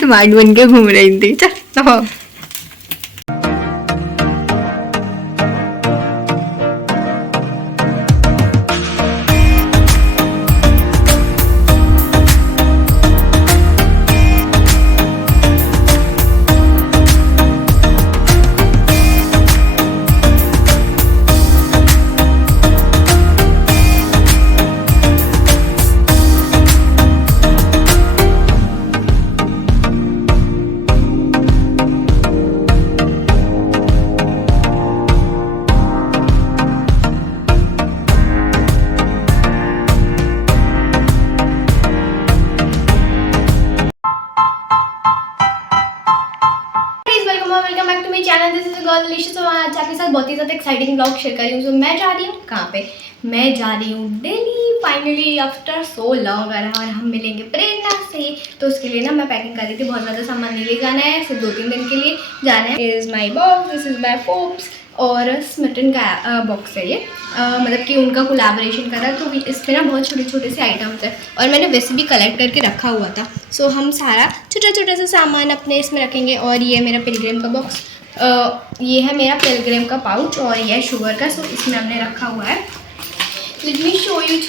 Smart बन के घूम रही थी। चल welcome back to my channel. This is girl Alisha. तो आज आपके साथ बहुत ही ज़्यादा एक्साइटिंग ब्लॉग शेयर कर रही हूँ। सो मैं जा रही हूँ कहाँ पे? मैं जा रही हूँ Delhi finally after so long. और हम मिलेंगे प्रेरणा से। तो उसके लिए ना मैं पैकिंग कर रही थी। बहुत ज़्यादा सामान नहीं ले जाना है, सिर्फ 2-3 दिन के लिए जाना है। Is my box, this is my Forbes और स्मिटन का बॉक्स है ये। मतलब कि उनका कोलैबोरेशन करा, तो इसमें ना बहुत छोटे छोटे से आइटम्स है और मैंने वैसे भी कलेक्ट करके रखा हुआ था। सो हम सारा छोटा छोटा सा सामान अपने इसमें रखेंगे। और ये मेरा पिलग्रिम का बॉक्स, ये है मेरा पिलग्रिम का पाउच और ये है शुगर का। सो इसमें हमने रखा हुआ है। लेट मी शो यू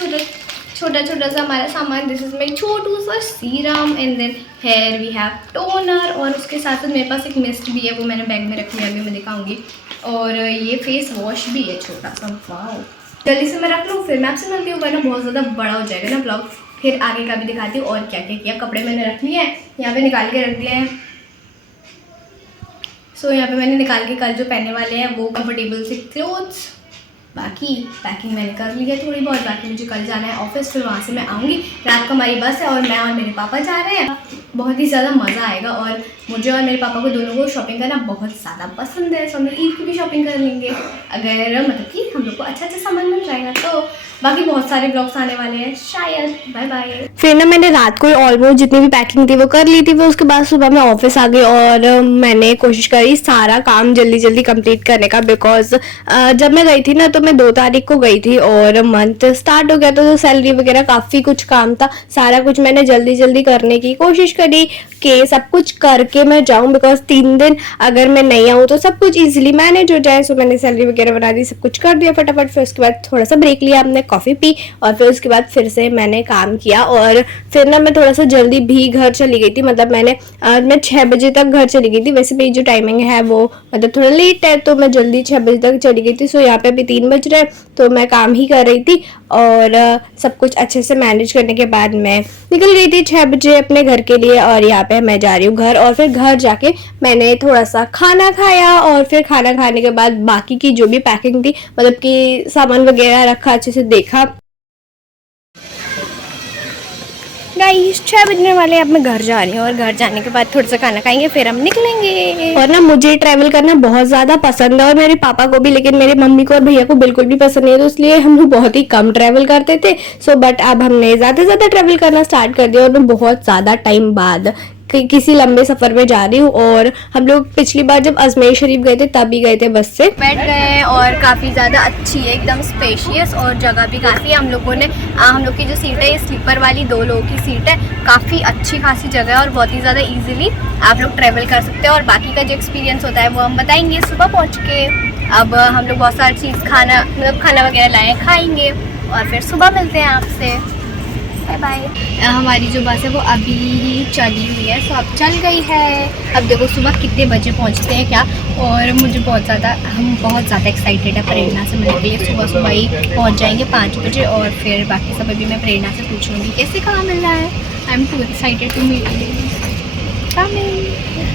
छोटा छोटा सा हमारा सामान। दिस इज माई छोटू सा serum and then here we have toner. और उसके साथ साथ मेरे पास एक मिस्ट भी है, वो मैंने बैग में रखी है, अभी मैं दिखाऊंगी। और ये फेस वॉश भी है छोटा सा। वाओ, जल्दी से मैं रख लूँ, फिर मैं आपसे मिलती हूँ, वरना बहुत ज़्यादा बड़ा हो जाएगा ना ब्लॉग। फिर आगे का भी दिखाती हूँ और क्या क्या किया। कपड़े मैंने रख लिए हैं, यहाँ पे निकाल के रख दिए हैं। सो यहाँ पे मैंने निकाल के कल जो पहनने वाले हैं वो कंफर्टेबल से क्लोथ्स। बाकी पैकिंग मैंने कर ली है थोड़ी बहुत। बाकी मुझे कल जाना है ऑफिस, फिर वहाँ से मैं आऊँगी। रात को हमारी बस है और मैं और मेरे पापा जा रहे हैं। बहुत ही ज़्यादा मज़ा आएगा। और मुझे और मेरे पापा को दोनों को शॉपिंग करना बहुत ज़्यादा पसंद है। सो हम लोग ईद की भी शॉपिंग कर लेंगे, अगर मतलब कि हम लोग को अच्छा अच्छा सामान मिल जाएगा तो। बाकी बहुत सारे ब्लॉग्स आने वाले हैं शायद। Bye bye. फिर ना मैंने रात को ऑलमोस्ट जितनी भी पैकिंग थी वो कर ली थी। वो उसके बाद सुबह मैं ऑफिस आ गई और मैंने कोशिश करी सारा काम जल्दी जल्दी कंप्लीट करने का। बिकॉज जब मैं गई थी ना तो मैं 2 तारीख को गई थी और मंथ स्टार्ट हो गया था, तो सैलरी वगैरह काफ़ी कुछ काम था। सारा कुछ मैंने जल्दी जल्दी करने की कोशिश करी कि सब कुछ करके मैं जाऊँ। बिकॉज 3 दिन अगर मैं नहीं आऊँ तो सब कुछ ईजिली मैनेज हो जाए। सो मैंने सैलरी वगैरह बना दी, सब कुछ कर दिया फटाफट। फिर उसके बाद थोड़ा सा ब्रेक लिया, हमने कॉफ़ी पी और फिर उसके बाद फिर से मैंने काम किया। और फिर ना मैं थोड़ा सा जल्दी भी घर चली गई थी। मतलब मैं 6 बजे तक घर चली गई थी। वैसे भी जो टाइमिंग है वो मतलब थोड़ा लेट है, तो मैं जल्दी 6 बजे तक चली गई थी। सो यहाँ पे अभी 3 बज रहे, तो मैं काम ही कर रही थी और सब कुछ अच्छे से मैनेज करने के बाद मैं निकल गई थी 6 बजे अपने घर के लिए। और यहाँ पे मैं जा रही हूँ घर। और फिर घर जाके मैंने थोड़ा सा खाना खाया और फिर खाना खाने के बाद बाकी की जो भी पैकिंग थी, मतलब कि सामान वगैरह रखा, अच्छे से देखा। गाइस 6 बजने वाले, अब मैं घर जा रही हूँ और घर जाने के बाद थोड़ा सा खाना खाएंगे, फिर हम निकलेंगे। और ना मुझे ट्रैवल करना बहुत ज़्यादा पसंद है और मेरे पापा को भी, लेकिन मेरे मम्मी को और भैया को बिल्कुल भी पसंद नहीं है। तो इसलिए हम लोग बहुत ही कम ट्रैवल करते थे। सो बट अब हमने ज़्यादा से ज़्यादा ट्रैवल करना स्टार्ट कर दिया और मैं बहुत ज़्यादा टाइम बाद किसी लंबे सफ़र में जा रही हूँ। और हम लोग पिछली बार जब अजमेर शरीफ गए थे तब भी गए थे बस से। बैठ गए हैं और काफ़ी ज़्यादा अच्छी है, एकदम स्पेशियस और जगह भी काफ़ी है। हम लोगों ने हम लोग की जो सीट है ये स्लीपर वाली 2 लोगों की सीट है। काफ़ी अच्छी खासी जगह है और बहुत ही ज़्यादा ईजिली आप लोग ट्रैवल कर सकते हैं। और बाकी का जो एक्सपीरियंस होता है वो हम बताएंगे सुबह पहुँच के। अब हम लोग बहुत सारी चीज़ खाना वगैरह लाए, खाएँगे और फिर सुबह मिलते हैं आपसे। Bye bye. हमारी जो बस है वो अभी ही चली हुई है, सो अब चल गई है। अब देखो सुबह कितने बजे पहुंचते हैं क्या। और हम बहुत ज़्यादा एक्साइटेड है प्रेरणा से मिलने के लिए। सुबह सुबह ही पहुंच जाएंगे 5 बजे और फिर बाकी सब अभी मैं प्रेरणा से पूछ लूँगी कैसे कहाँ मिल रहा है। I am too excited to meet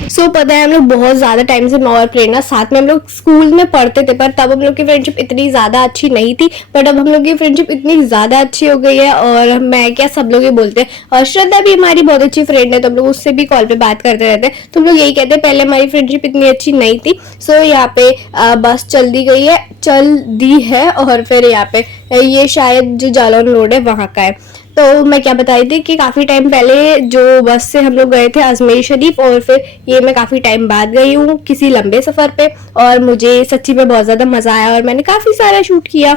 so पता है हम लोग बहुत ज़्यादा टाइम से, मैं और प्रेरणा साथ में हम लोग स्कूल में पढ़ते थे, पर तब हम लोग की फ्रेंडशिप इतनी ज़्यादा अच्छी नहीं थी। बट अब हम लोग की फ्रेंडशिप इतनी ज़्यादा अच्छी हो गई है और मैं क्या सब लोग ये बोलते हैं। और श्रद्धा भी हमारी बहुत अच्छी फ्रेंड है, तो हम लोग उससे भी कॉल पे बात करते रहते हैं। तो हम लोग यही कहते हैं पहले हमारी फ्रेंडशिप इतनी अच्छी नहीं थी। सो यहाँ पे बस चल दी है और फिर यहाँ पे ये शायद जो जालौन रोड है वहाँ का है। तो मैं क्या बताई थी कि काफ़ी टाइम पहले जो बस से हम लोग गए थे अजमेर शरीफ, और फिर ये मैं काफ़ी टाइम बाद गई हूँ किसी लंबे सफ़र पे और मुझे सच्ची में बहुत ज़्यादा मज़ा आया और मैंने काफ़ी सारा शूट किया।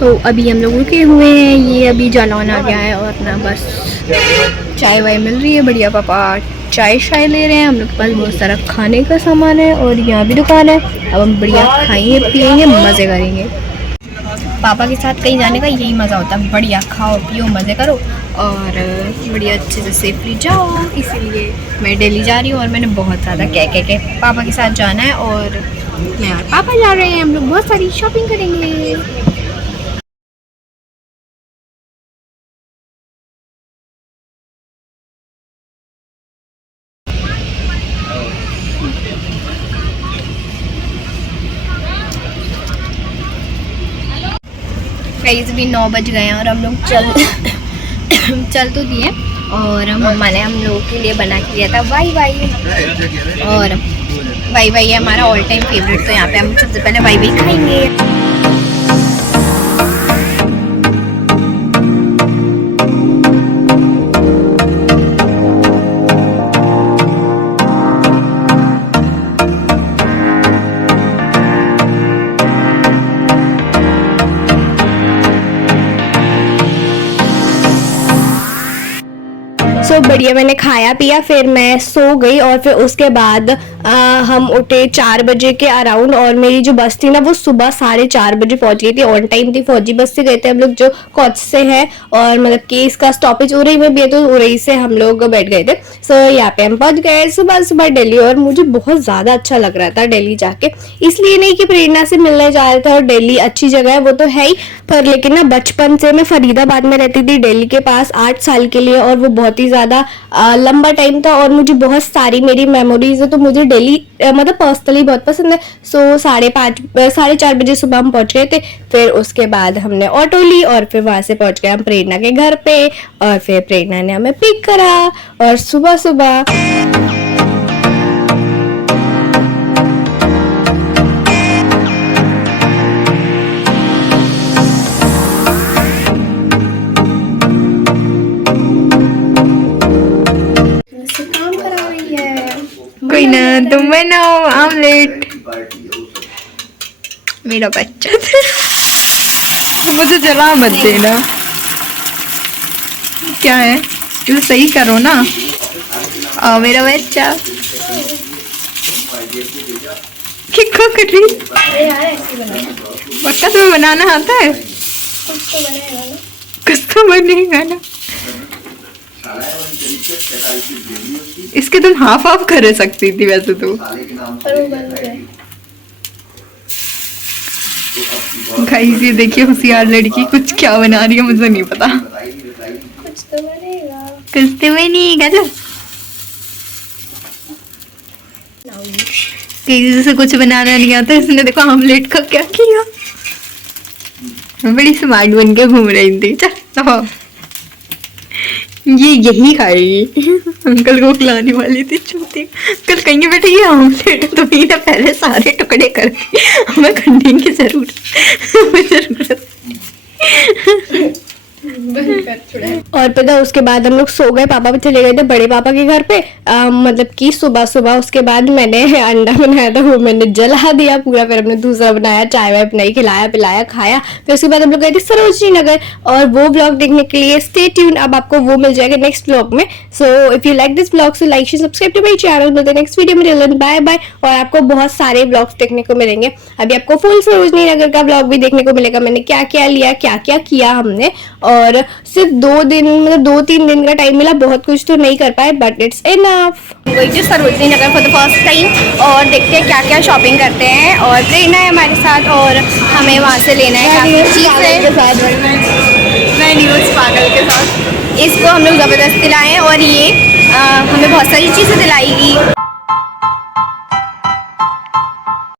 सो अभी हम लोग रुके हुए हैं, ये अभी जाना आ गया है और ना बस चाय वाय मिल रही है। बढ़िया पापा चाय शाय ले रहे हैं। हम लोग के पास बहुत सारा खाने का सामान है और यहाँ भी दुकान है। अब हम बढ़िया खाएंगे पियेंगे मज़े करेंगे। पापा के साथ कहीं जाने का यही मज़ा होता है, बढ़िया खाओ पियो मज़े करो और बढ़िया अच्छे से सेफली जाओ। इसीलिए मैं दिल्ली जा रही हूँ और मैंने बहुत ज़्यादा कह पापा के साथ जाना है और मैं और पापा जा रहे हैं। हम लोग बहुत सारी शॉपिंग करेंगे। गाइस भी 9 बज गए हैं और हम लोग चल तो दिए और मम्मा ने हम लोगों के लिए बना के दिया था वाई वाई। और वाई वाई है हमारा ऑल टाइम फेवरेट, तो यहाँ पे हम सबसे पहले वाई वाई खाएंगे। तो बढ़िया मैंने खाया पिया, फिर मैं सो गई और फिर उसके बाद हम उठे 4 बजे के अराउंड और मेरी जो बस थी ना वो सुबह 4:30 बजे पहुंच गई थी। ऑन टाइम थी, फौजी बस से गए थे हम लोग जो कोच से है और मतलब कि इसका स्टॉपेज उरई में भी है तो उरई से हम लोग बैठ गए थे। सो यहाँ पे हम पहुंच गए सुबह सुबह दिल्ली और मुझे बहुत ज़्यादा अच्छा लग रहा था दिल्ली जाके। इसलिए नहीं कि प्रेरणा से मिलने जा रहे थे और दिल्ली अच्छी जगह है वो तो है ही, पर लेकिन ना बचपन से मैं फरीदाबाद में रहती थी दिल्ली के पास 8 साल के लिए और वो बहुत ही ज़्यादा लंबा टाइम था और मुझे बहुत सारी मेरी मेमोरीज है तो मुझे दिल्ली मतलब पर्सनली बहुत पसंद है। सो 4:30 बजे सुबह हम पहुंच गए थे। फिर उसके बाद हमने ऑटो ली और फिर वहां से पहुंच गए हम प्रेरणा के घर पे और फिर प्रेरणा ने हमें पिक करा और सुबह सुबह कोई ना तुम बनाओ आमलेट। मेरा बच्चा मुझे जला मत देना। क्या है इसे सही करो ना। मेरा बच्चा किसको कटी पक्का तुम्हें बनाना आता है? कुछ तो बनेगा ना। इसके तुम हाफ हाफ कर सकती थी वैसे तो। गाइस ये देखिए होशियार लड़की कुछ क्या बना रही है मुझे नहीं पता। कुछ तो बनेगा। कुछ तो बनेगा तो से कुछ बनाना नहीं आता। इसने देखो आमलेट का क्या किया। बड़ी स्मार्ट बन के घूम रही थी। चल ये यही खाएगी। अंकल को खिलाने वाली थी चूती। कल कहेंगे बेटा ये आमलेट तुम्हें ना पहले सारे टुकड़े करके हमें खंडने की जरूरत। और पता उसके बाद हम लोग सो गए। पापा भी चले गए थे बड़े पापा के घर पे मतलब कि सुबह सुबह। उसके बाद मैंने अंडा बनाया था वो मैंने जला दिया पूरा। फिर हमने दूसरा बनाया, चाय वाय बनाई, खिलाया पिलाया खाया। फिर उसके बाद हम लोग गए थे सरोजनी नगर और वो ब्लॉग देखने के लिए स्टे ट्यून। अब आपको वो मिल जाएगा नेक्स्ट ब्लॉग में। So if you like this blog so like share subscribe to my channel. मिलते हैं नेक्स्ट वीडियो में। Bye bye. और आपको बहुत सारे ब्लॉग्स देखने को मिलेंगे। अभी आपको फुल सरोजनी नगर का ब्लॉग भी देखने को मिलेगा, मैंने क्या क्या लिया क्या क्या किया हमने। और सिर्फ 2-3 दिन का टाइम मिला, बहुत कुछ तो नहीं कर पाए बट इट्स इनफ। वही जो Sarojini Nagar for the first time और देखते हैं क्या क्या शॉपिंग करते हैं। और प्रेरणा है हमारे साथ और हमें वहाँ से लेना है काफ़ी चीज़ें। मैं न्यूज़ पागल के साथ इसको हम लोग ज़बरदस्ती लाए और ये हमें बहुत सारी चीज़ें दिलाएगी।